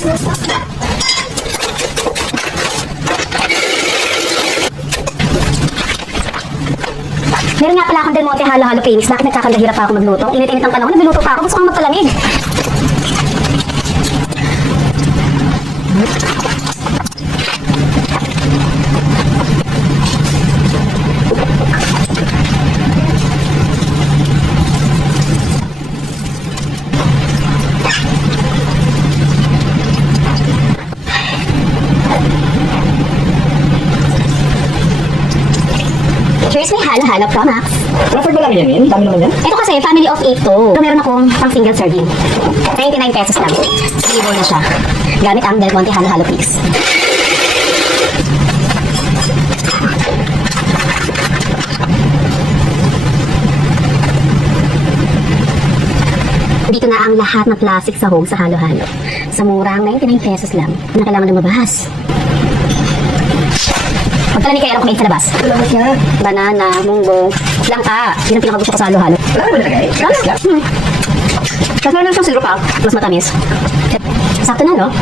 Meron nga pala akong Del Monte halo-halo Phoenix. Bakit nagkakandahira pa ako magluto? Init-init ang panahon, nagluluto pa ako. Gusto kong magpalamig. Here's my halo-halo Pro Max. Prefer ba lang yan eh? Dami naman yan. Ito kasi, family of 8 to. So, meron akong pang single serving. 99 pesos lang. Libo na siya. Gamit ang Del Monte halo-halo Phoenix. Dito na ang lahat ng plastic sa home sa halo-halo. Sa murang 99 pesos lang. Na kailangan lumabas. Pagkalamig kayo, kumain sa labas. Labas niya. Banana, munggo, langka. Yun ang pinakagusto ko sa halo-halo. Wala ba nilagay? Kasi meron siyang syrup pa. Mas matamis. Sakto na, no?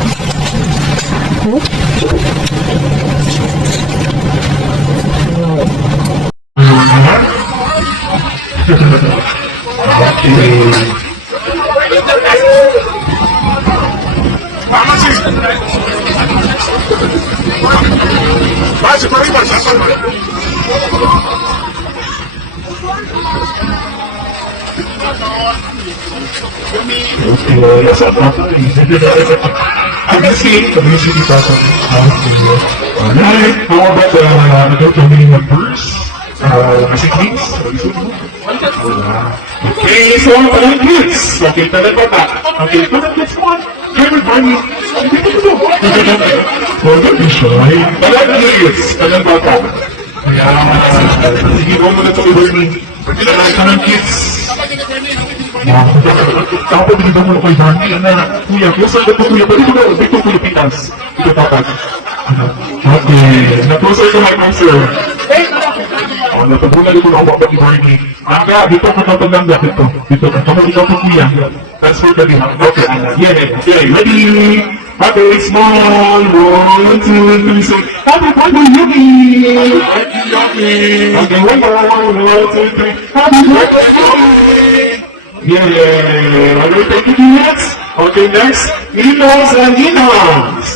Publicity process. Alright, how about nag-opening of first? Music mix? Okay, so parang kids. Okay, talang bata. Okay, parang kids mo. Kevin Barney. Huwag ka shy. Talang kids. Talang bata. Kaya, sige mo muna ito kay Barney. Talang kids. Tapos binigyan mo na kay Barney. Kuya, kung saan ka kuya? Pwede ko na, dito Pilipinas. Ito tapat. Okay, na-closer to my answer. Natabunan dito na ako ni Barney. Angga, dito ka tataganda dito. Dito ka, kapag ikaw po kuya. Transfer ka din. Okay, yeah, okay, ready? Okay, small. 1, 2, 3, say, happy birthday, Yuki! Okay, 1 more. 1, 2, 3. Happy birthday, Yuki! Yeah, okay, thank you, next. Okay, next, Ninongs and Ninongs.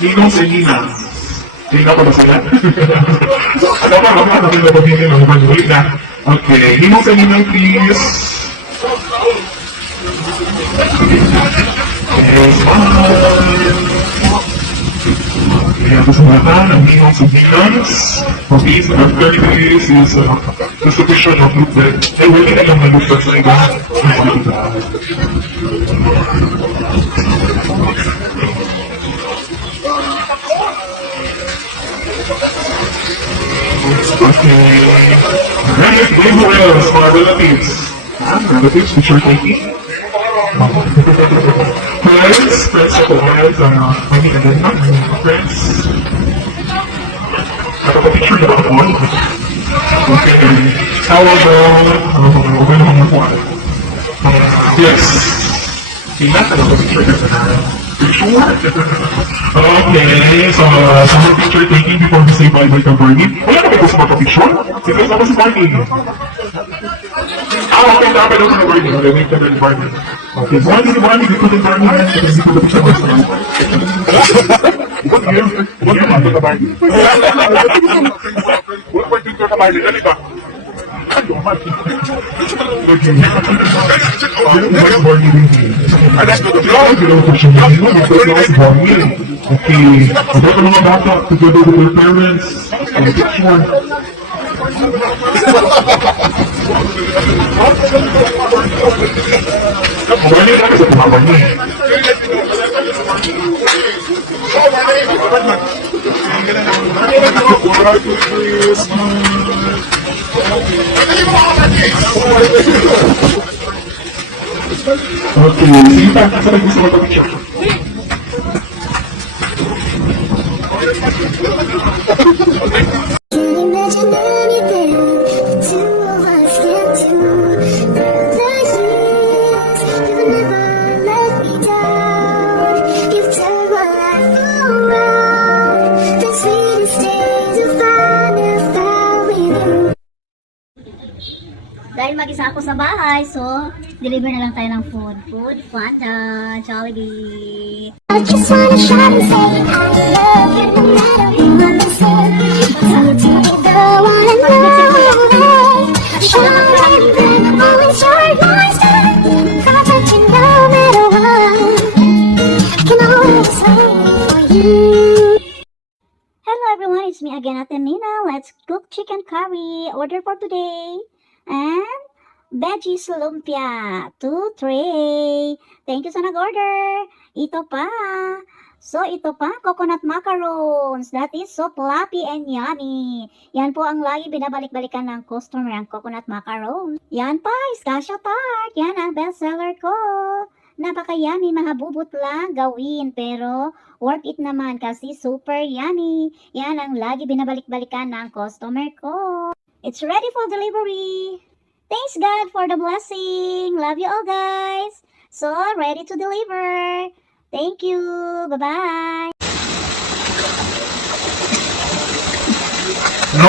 Ninongs and Ninongs. Tingnan ko na sila. Ano ba? Ano ba? Ulit na. Okay. Ninong sa ninong, please. Okay, smile. Okay, ako sa mata ng ninong sa ninongs. Okay, so after this is the submission of movement. Eh, wala na lang movement sa iba. Okay. Next, favorites for our relatives. Relatives, which are taking. Friends ako, friends, maybe and then not, friends. Nakapapicture na ba ako? Okay. How about, okay naman mo po. Yes. Sila, nakapapicture na sa picture. Okay, so some picture taking before we say bye-bye to Barney. Wala na ba ito sa mga picture? Sige, sama si Barney. Okay, dapat ito na Barney. Okay, wait ka na ni Barney. Okay, Barney, dito din Barney. Dito na picture mo sa Wala naman ito na Barney. Wala ba ito na Barney? Dali ba? Okay, about the mga bata together with their parents and picture. Barney na kasi tumawag niya. Okay, sige pa, sa gusto mo pag-picture. mag-isa ako sa bahay, so deliver na lang tayo ng food. Food Panda, Jollibee. I just wanna shout and say I love you no matter what they say. Tell it to me, the one and only. Shout and then always your voice. I'll touch you no matter what. I can always wait for you. Hello everyone, it's me again, Ate Nina. Let's cook chicken curry. Order for today. And veggies lumpia, 2 tray. Thank you sa nag-order. Ito pa. So, ito pa, coconut macarons. That is so fluffy and yummy. Yan po ang lagi binabalik-balikan ng customer, ang coconut macarons. Yan pa, Scascia tart. Yan ang bestseller ko. Napaka-yummy, mahabubot lang gawin. Pero, worth it naman kasi super yummy. Yan ang lagi binabalik-balikan ng customer ko. It's ready for delivery. Thanks God for the blessing. Love you all guys. So, ready to deliver. Thank you. Bye-bye. No.